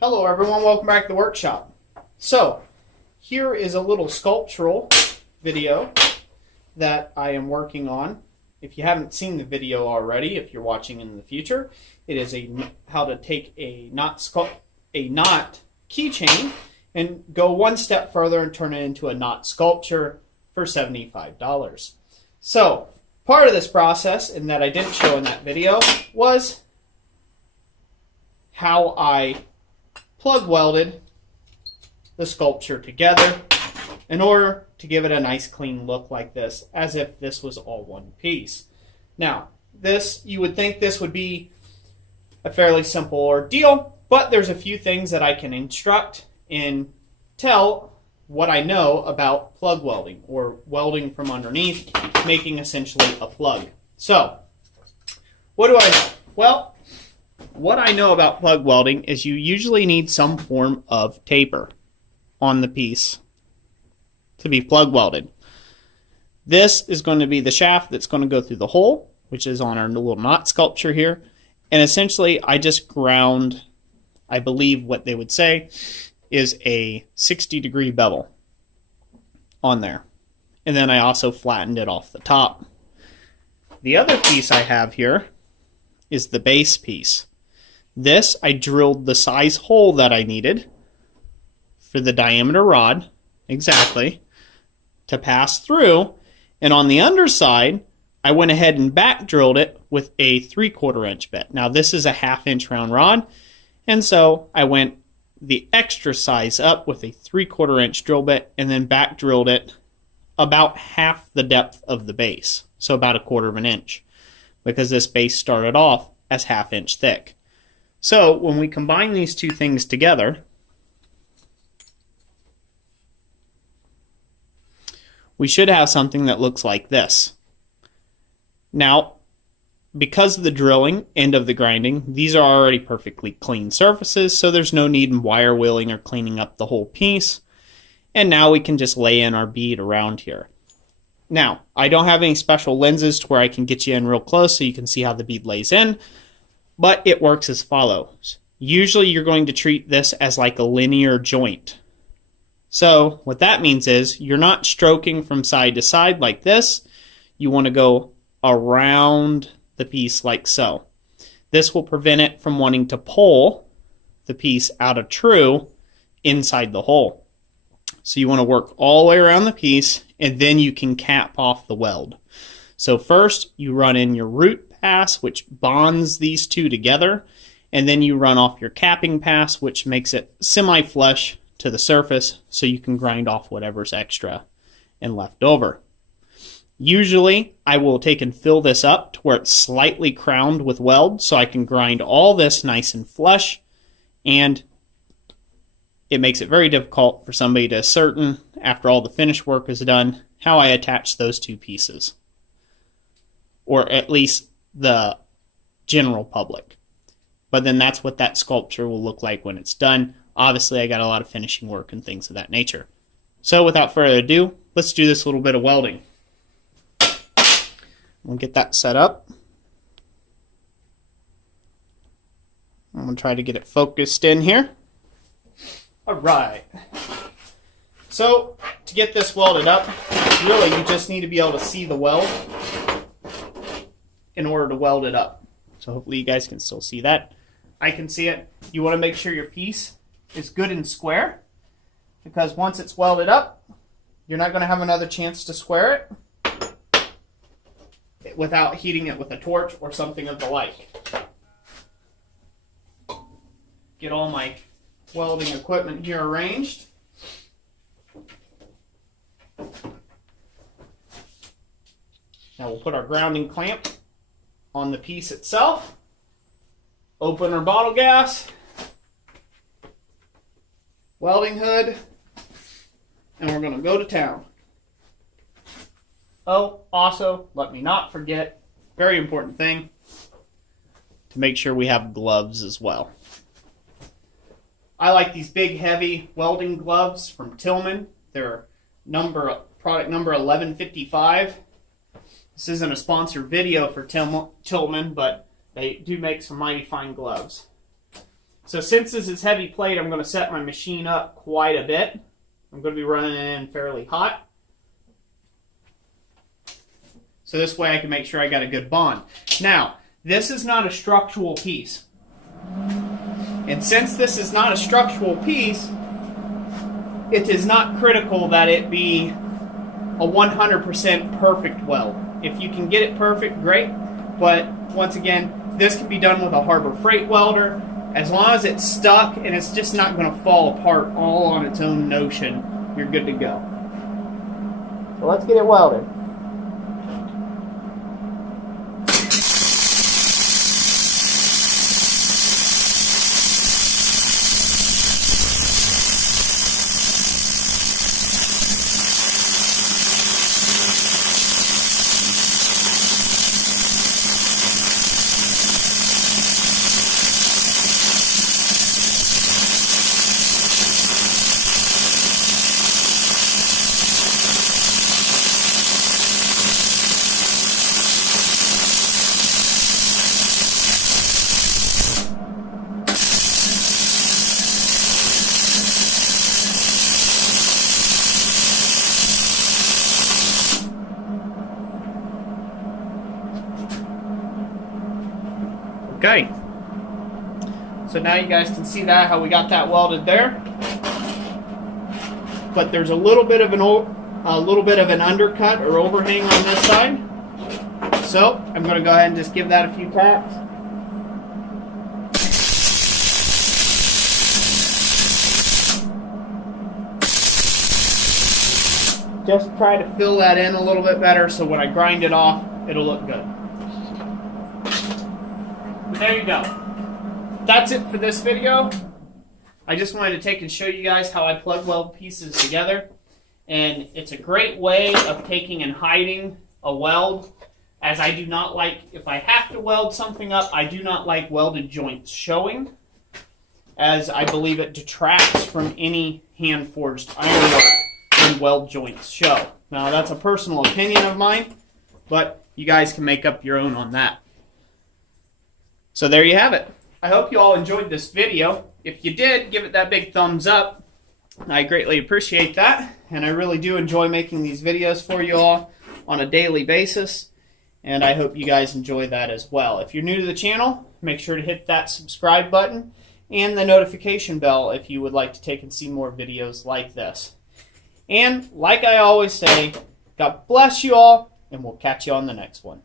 Hello everyone, welcome back to the workshop. So, here is a little sculptural video that I am working on. If you haven't seen the video already, if you're watching in the future, it is how to take a knot keychain and go one step further and turn it into a knot sculpture for $75. So, part of this process, and that I didn't show in that video, was how I plug welded the sculpture together in order to give it a nice clean look like this, as if this was all one piece. Now, you would think this would be a fairly simple ordeal, but there's a few things that I can instruct and tell what I know about plug welding, or welding from underneath, making essentially a plug. So, what do I know? Well, what I know about plug welding is you usually need some form of taper on the piece to be plug welded. This is going to be the shaft that's going to go through the hole, which is on our little knot sculpture here. And essentially, I just ground, I believe what they would say, is a 60-degree bevel on there. And then I also flattened it off the top. The other piece I have here is the base piece. This, I drilled the size hole that I needed for the diameter rod, exactly, to pass through. And on the underside, I went ahead and back drilled it with a 3/4 inch bit. Now this is a 1/2 inch round rod, and so I went the extra size up with a 3/4 inch drill bit and then back drilled it about half the depth of the base, so about 1/4 inch, because this base started off as 1/2 inch thick. So when we combine these two things together, we should have something that looks like this. Now, because of the drilling and of the grinding, these are already perfectly clean surfaces, so there's no need in wire wheeling or cleaning up the whole piece. And now we can just lay in our bead around here. Now, I don't have any special lenses to where I can get you in real close so you can see how the bead lays in, but it works as follows. Usually you're going to treat this as like a linear joint. So what that means is you're not stroking from side to side like this. You want to go around the piece like so. This will prevent it from wanting to pull the piece out of true inside the hole. So you want to work all the way around the piece, and then you can cap off the weld. So first you run in your root pass, which bonds these two together, and then you run off your capping pass, which makes it semi-flush to the surface so you can grind off whatever's extra and left over. Usually I will take and fill this up to where it's slightly crowned with weld so I can grind all this nice and flush, and it makes it very difficult for somebody to ascertain, after all the finish work is done, how I attach those two pieces, or at least the general public. But then that's what that sculpture will look like when it's done. Obviously I got a lot of finishing work and things of that nature. So without further ado, let's do this little bit of welding. We'll get that set up. I'm going to try to get it focused in here. Alright. So to get this welded up, really you just need to be able to see the weld in order to weld it up. So hopefully you guys can still see that. I can see it. You want to make sure your piece is good and square, because once it's welded up, you're not going to have another chance to square it without heating it with a torch or something of the like. Get all my welding equipment here arranged. Now we'll put our grounding clamp on the piece itself, open our bottle gas, welding hood, and we're going to go to town. Oh, also, let me not forget, very important thing, to make sure we have gloves as well. I like these big, heavy welding gloves from Tillman. They're product number 1155. This isn't a sponsored video for Tillman, but they do make some mighty fine gloves. So since this is heavy plate, I'm going to set my machine up quite a bit. I'm going to be running it in fairly hot. So this way I can make sure I got a good bond. Now, this is not a structural piece. And since this is not a structural piece, it is not critical that it be a 100% perfect weld. If you can get it perfect, great. But once again, this can be done with a Harbor Freight welder. As long as it's stuck and it's just not going to fall apart all on its own notion, you're good to go. So let's get it welded. Okay, so now you guys can see that, how we got that welded there. But there's a little bit of an undercut or overhang on this side. So I'm going to go ahead and just give that a few taps. Just try to fill that in a little bit better so when I grind it off, it'll look good. There you go. That's it for this video. I just wanted to take and show you guys how I plug weld pieces together. And it's a great way of taking and hiding a weld, as I do not like, if I have to weld something up, I do not like welded joints showing, as I believe it detracts from any hand-forged ironwork when weld joints show. Now that's a personal opinion of mine, but you guys can make up your own on that. So there you have it. I hope you all enjoyed this video. If you did, give it that big thumbs up. I greatly appreciate that, and I really do enjoy making these videos for you all on a daily basis, and I hope you guys enjoy that as well. If you're new to the channel, make sure to hit that subscribe button and the notification bell if you would like to take and see more videos like this. And like I always say, God bless you all, and we'll catch you on the next one.